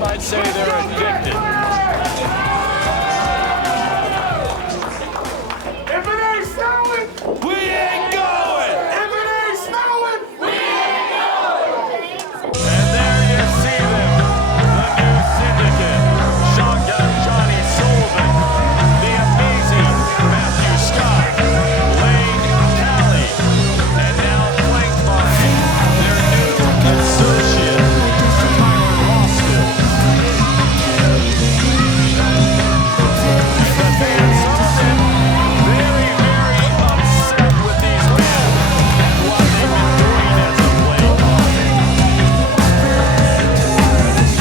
might say they're addicted. If it ain't snowing, We ain't going! if it ain't snowing, we ain't going. And there you see them, the new Syndicate. Shotgun Johnny Sullivan, the amazing Matthew Scott, Lane Kelly, and now flanked by their new associate, Tyler Rossfield. The fans are very, very upset with these men and what they've been doing as of late.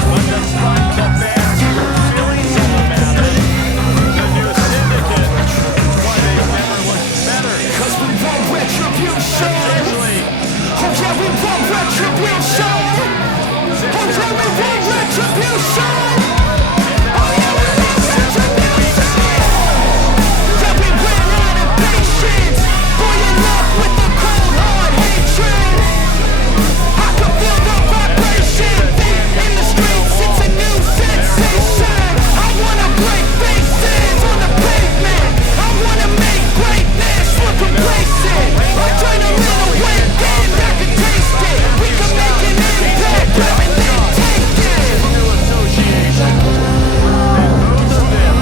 But despite the fans' feelings about it, the new Syndicate, why they never looked better. 'Cause we want retribution. Essentially, Oh yeah, we want retribution. Oh yeah, we want retribution. Oh yeah, we want retribution. Yeah, we ran out of patience. Boiling up with the cold hard hatred. I can feel the vibration. Beat in the streets, it's a new sensation. I wanna break faces on the pavement. I wanna make greatness look complacent. Adrenaline awakened, I can taste it. We can make an impact, grab it, then take it. new association. And both of them,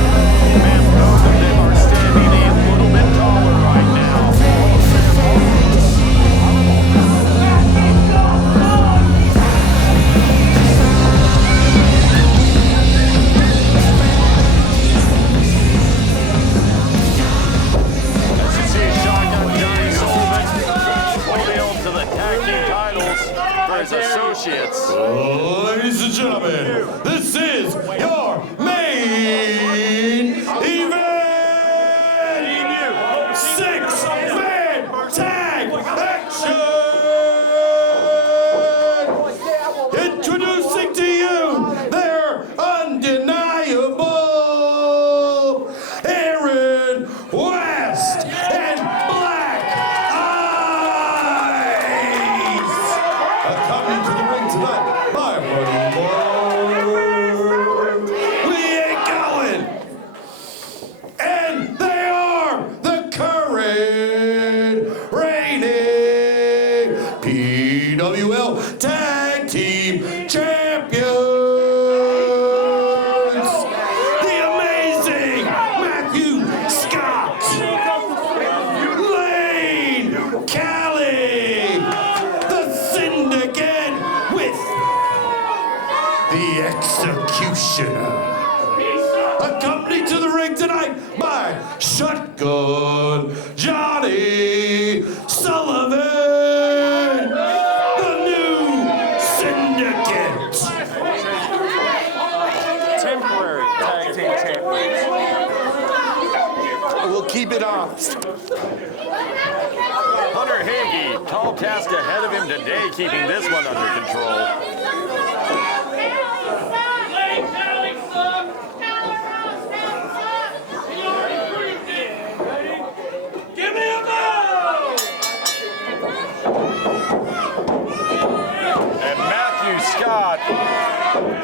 man, both of them are standing a little bit taller right now. As you see, Shotgun Johnny Sullivan holding on to the tag team titles for his associates. Ladies and gentlemen, this is your main event! Six-man tag action! Introducing to you their undeniable Aaron West and Black Eyes! Accompanied to the ring tonight by one more. We ain't going! And they are the current reigning PWL Tag Team Champions! The amazing Matthew Scott! Lane Kelly! The Syndicate with the Executioner! Accompanied to the ring tonight by Shotgun Johnny Sullivan! The new Syndicate! Temporary tag team champions. We'll keep it honest. Hunter Hagee, tall task ahead of him today, keeping this one under control. Give me a bell! And Matthew Scott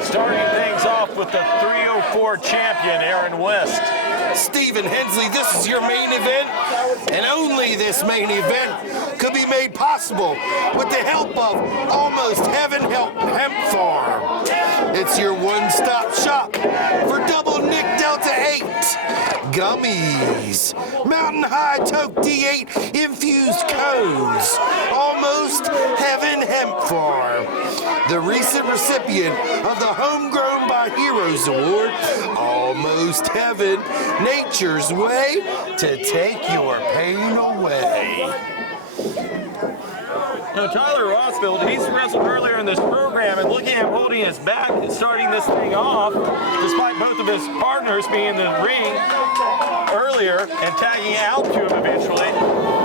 starting things off with the 304 champion, Aaron West. Stephen Hensley, this is your main event, and only this main event could be made possible with the help of Almost Heaven Hemp Farm. It's your one-stop shop for double Nick Delta 8 gummies, Mountain High Toke D8 infused cones, Almost Heaven Hemp Farm, the recent recipient of the Homegrown by Heroes Award, Almost Heaven, Nature's way to take your pain away. Now, Tyler Rossfield, he's wrestled earlier in this program, and looking at him holding his back and starting this thing off, despite both of his partners being in the ring earlier and tagging out to him eventually.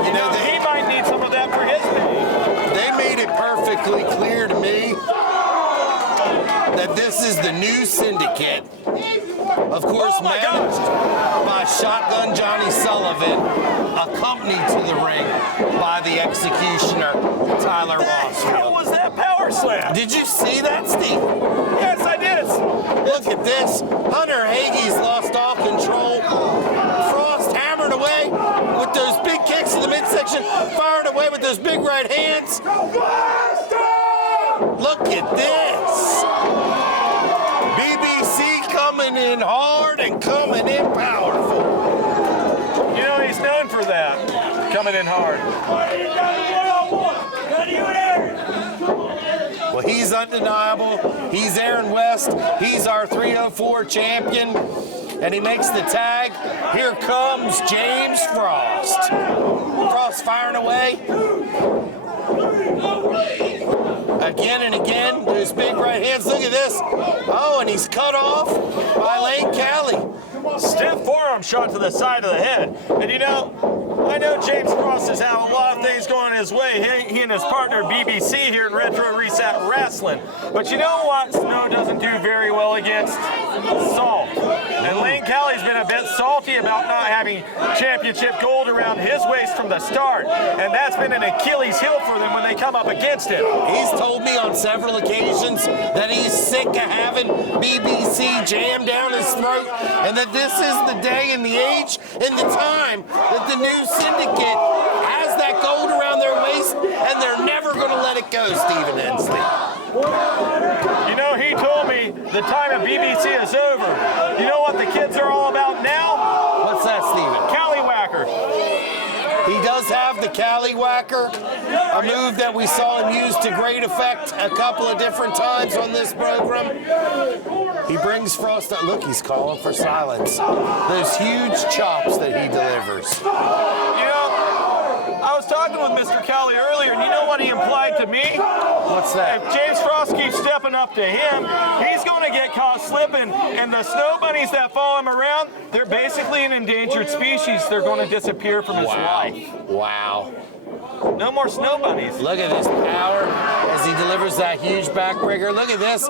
You know, he might need some of that for his pain. They made it perfectly clear to me that this is the new Syndicate. Of course, Oh my managed by Shotgun Johnny Sullivan, accompanied to the ring by the executioner, Tyler How Rossfield. was that power slam? Did you see that, Steve? Yes, I did. look at this. Hunter Hagee's lost all control. Frost hammered away with those big kicks in the midsection, fired away with those big right hands. Look at this. BBC coming in hard and coming in powerful. You know, he's known for that, coming in hard. Well, he's undeniable. He's Aaron West. He's our 304 champion. And he makes the tag. Here comes James Frost. Frost firing away. Again and again, those big right hands. Look at this. Oh, and he's cut off by Lane Callie. Stiff forearm shot to the side of the head. And you know, I know James Frost has had a lot of things going his way. He and his partner BBC here in Retro Reset Wrestling. But you know what Snow doesn't do very well against? Salt. And Lane Callie's been a bit salty about not having championship gold around his waist from the start. And that's been an Achilles heel for them when they come up against him. He's told me on several occasions that he's sick of having BBC jammed down his throat, and that this is the day and the age and the time that the new Syndicate has that gold around their waist, and they're never going to let it go, Stephen Hensley. You know, he told me the time of BBC is over. You know what the kids are all about now? What's that, Stephen? Callywhacker. He does have the Callywhacker, a move that we saw him use to great effect a couple of different times on this program. He brings Frost up. Look, he's calling for silence. Those huge chops that he delivers. You know, I was talking with Mr. Callie earlier, and you know what he implied to me? What's that? If James Frost keeps stepping up to him, he's going to get caught slipping, and the snow bunnies that follow him around, they're basically an endangered species. They're going to disappear from his life. Wow. No more snow bunnies. Look at this power as he delivers that huge backbreaker. Look at this.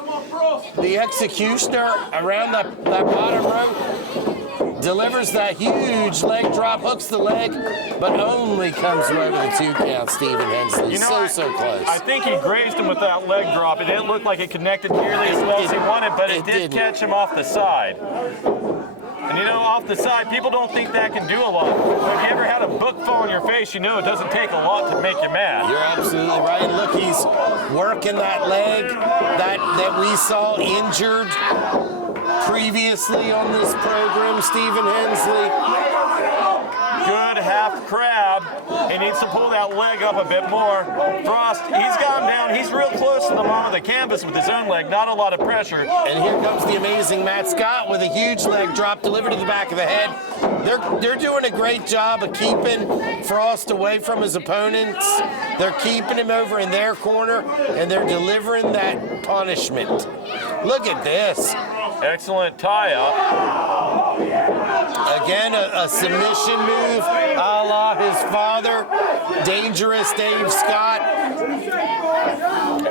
The executioner around that bottom rope delivers that huge leg drop, hooks the leg, but only comes over the 2 count, Stephen Hensley. You know, so close. I think he grazed him with that leg drop. It didn't look like it connected nearly as well as he wanted, but it did catch him off the side. And you know, off the side, people don't think that can do a lot. But if you ever had a book fall in your face, you know it doesn't take a lot to make you mad. You're absolutely right. Look, he's working that leg that we saw injured previously on this program, Stephen Hensley. Good half crab. He needs to pull that leg up a bit more. Frost, he's got him down. He's real close to the bottom of the canvas with his own leg. Not a lot of pressure. And here comes the amazing Matt Scott with a huge leg drop delivered to the back of the head. They're doing a great job of keeping Frost away from his opponents. They're keeping him over in their corner, and they're delivering that punishment. Look at this. Excellent tie-up. Again, a submission move, a la his father, Dangerous Dave Scott.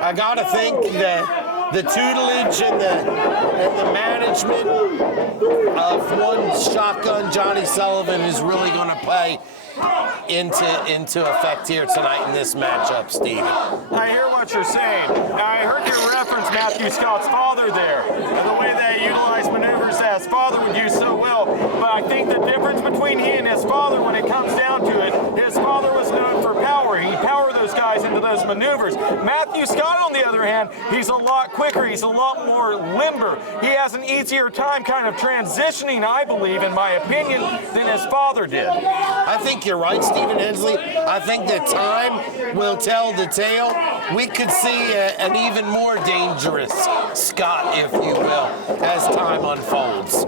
I gotta think that the tutelage and the management of one shotgun Johnny Sullivan is really going to play into effect here tonight in this matchup, Steve. I hear what you're saying. Now, I heard you reference Matthew Scott's father there, and the way they utilize maneuvers that his father would use so well. But I think the difference between he and his father, when it comes down to it, his father was known for power. He'd power those guys into those maneuvers. Matthew Scott, on the other hand, he's a lot quicker. He's a lot more limber. He has an easier time kind of transitioning, I believe, in my opinion, than his father did. I think you're right, Stephen Hensley. I think that time will tell the tale. We could see an even more dangerous Scott, if you will, as time unfolds.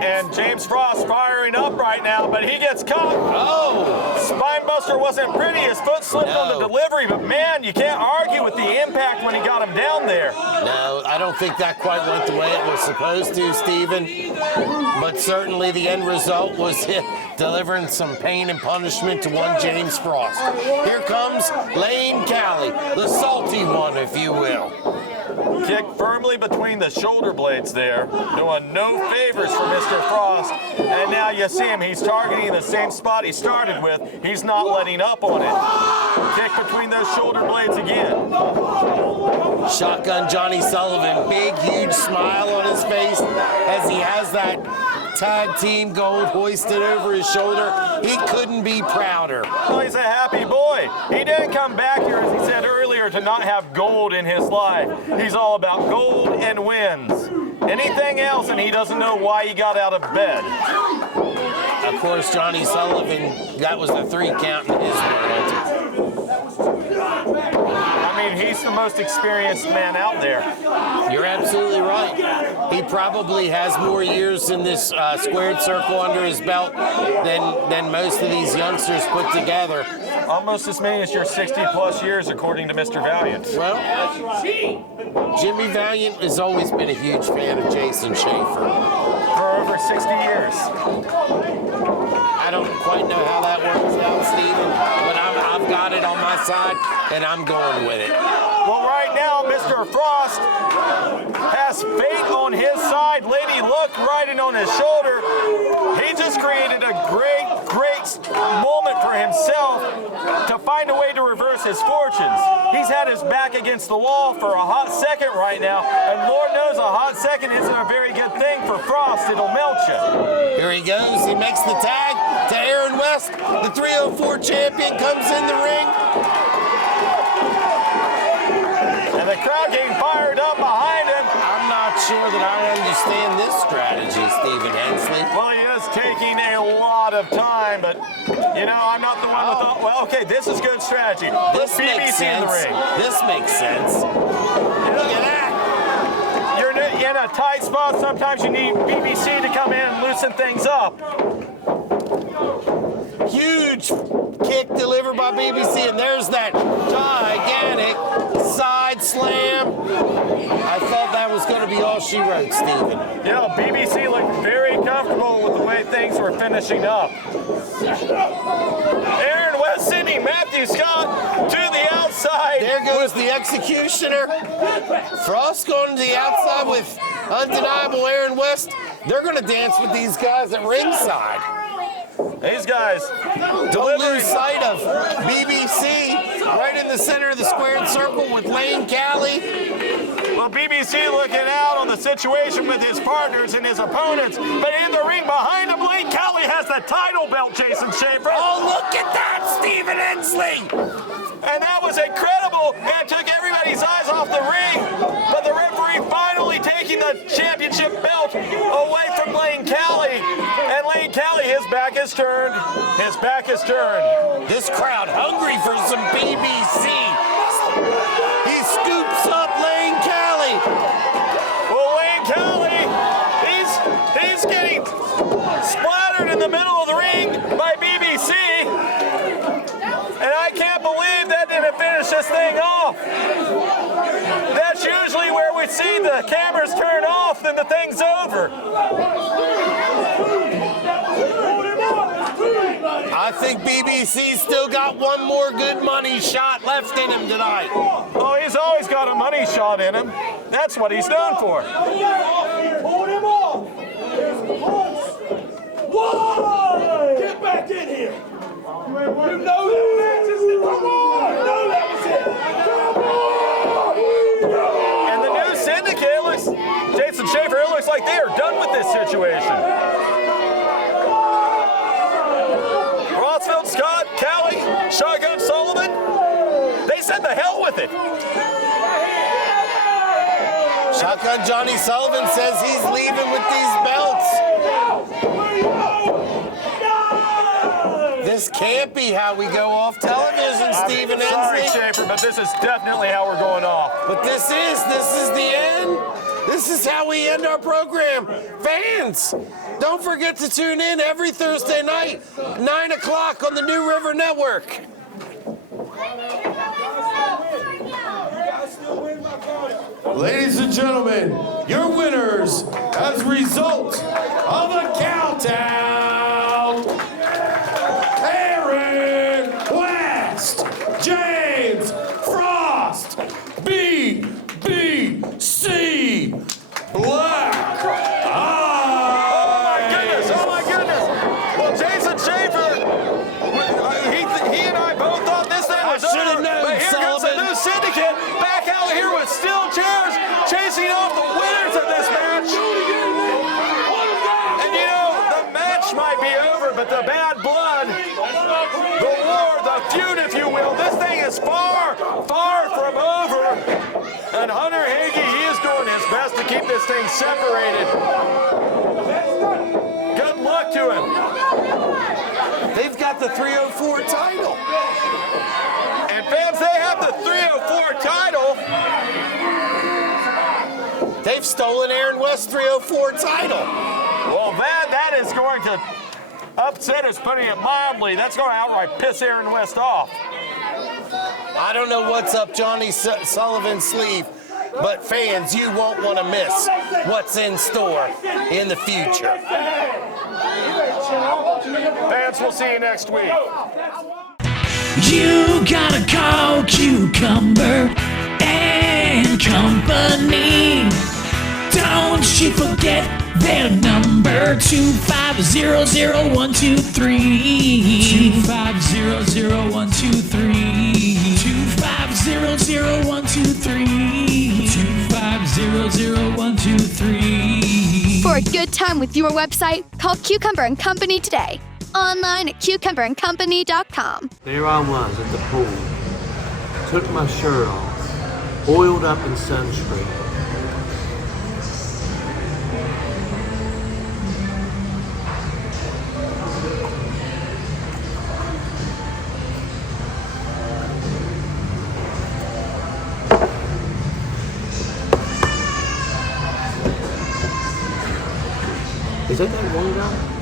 And James Frost firing up right now, but he gets caught. Oh! Spinebuster wasn't pretty. His foot slipped on the delivery, but man, you can't argue with the impact when he got him down there. No, I don't think that quite went the way it was supposed to, Stephen. But certainly the end result was delivering some pain and punishment to one James Frost. Here comes Lane Callie, the salty one, if you will. Kick firmly between the shoulder blades there, doing no favors for Mr. Frost. And now you see him, he's targeting the same spot he started with. He's not letting up on it. Kick between those shoulder blades again. Shotgun Johnny Sullivan, big, huge smile on his face as he has that tag team gold hoisted over his shoulder. He couldn't be prouder. Oh, he's a happy boy. He didn't come back here, as he said earlier, to not have gold in his life. He's all about gold and wins. Anything else, and he doesn't know why he got out of bed. Of course, Johnny Sullivan, that was the 3 count in his world. I mean, he's the most experienced man out there. You're absolutely right. He probably has more years in this squared circle under his belt than most of these youngsters put together. Almost as many as your 60-plus years, according to Mr. Valiant. Well, Jimmy Valiant has always been a huge fan of Jason Schaefer. For over 60 years. I don't quite know how that works out, Steven, but I've got it on my side, and I'm going with it. Well, right now, Mr. Frost has fate on his side. Lady Luck riding on his shoulder. He just created a great moment for himself to find a way to reverse his fortunes. He's had his back against the wall for a hot second right now, and Lord knows a hot second isn't a very good thing for Frost. It'll melt you. Here he goes. He makes the tag to Aaron West. The 304 champion comes in the ring. And the crowd getting fired up behind him. I'm not sure that I understand this strategy, Stephen Hensley. Well, he is taking a lot of time, but, you know, I'm not the one with all... Well, okay, this is good strategy. This Put makes BBC in the sense. ring. This makes sense. Look at that. You're in a tight spot. Sometimes you need BBC to come in and loosen things up. Huge kick delivered by BBC, and there's that gigantic side slam. I thought that was going to be all she wrote, Steven. Yeah, BBC looked very comfortable with the way things were finishing up. Aaron West sending Matthew Scott to the outside. There goes the executioner. Frost going to the outside with undeniable Aaron West. They're going to dance with these guys at ringside. These guys Don't delivering. lose sight of BBC right in the center of the squared circle with Lane Cali. Well, BBC looking out on the situation with his partners and his opponents, but in the ring behind him, Lane Cali has the title belt, Jason Schaefer. Oh, look at that, Stephen Hensley! And that was incredible, and took everybody's eyes off the ring, but the referee finally taking the championship belt away from Lane Cali, and Lane Cali, his back is turned. His back is turned. This crowd hungry for some BBC. He scoops up Lane Cali. Well, Lane Cali, he's getting splattered in the middle of the ring by BBC. And I can't believe that didn't finish this thing off. That's usually where we see the cameras turn off, then the thing's over. I think BBC still got one more good money shot left in him tonight. Oh, he's always got a money shot in him. That's what he's known for. Hold him off! Whoa! Get back in here! You know that match is... Come on! You know that was it! Come on! And the new Syndicate looks, Jason Schaefer, it looks like they are done with this situation. Rossfield, Scott, Cali, Shotgun Sullivan, they said the hell with it. Shotgun Johnny Sullivan says he's leaving with these belts. This can't be how we go off television, Stephen Sorry, Hensley. Schaefer, but this is definitely how we're going off. But this is the end. This is how we end our program. Fans, don't forget to tune in every Thursday night, 9 o'clock on the New River Network. Ladies and gentlemen, your winners as a result of the countdown, Aaron West, James Frost, BBC. But the bad blood, the war, the feud, if you will, this thing is far, far from over. And Hunter Hagee, he is doing his best to keep this thing separated. Good luck to him. They've got the 304 title. And fans, they have the 304 title. They've stolen Aaron West's 304 title. Well, that is going to upset us, putting it mildly. That's going to outright piss Aaron West off. I don't know what's up Johnny Sullivan's sleeve, but fans, you won't want to miss what's in store in the future. Fans, we'll see you next week. You gotta call Cucumber and Company. Don't you forget their number, 2500123. 2500123. 2500123. 2500123. For a good time with your website, call Cucumber and Company today. Online at cucumberandcompany.com. There I was at the pool. Took my shirt off, oiled up in sunscreen. Is that one guy?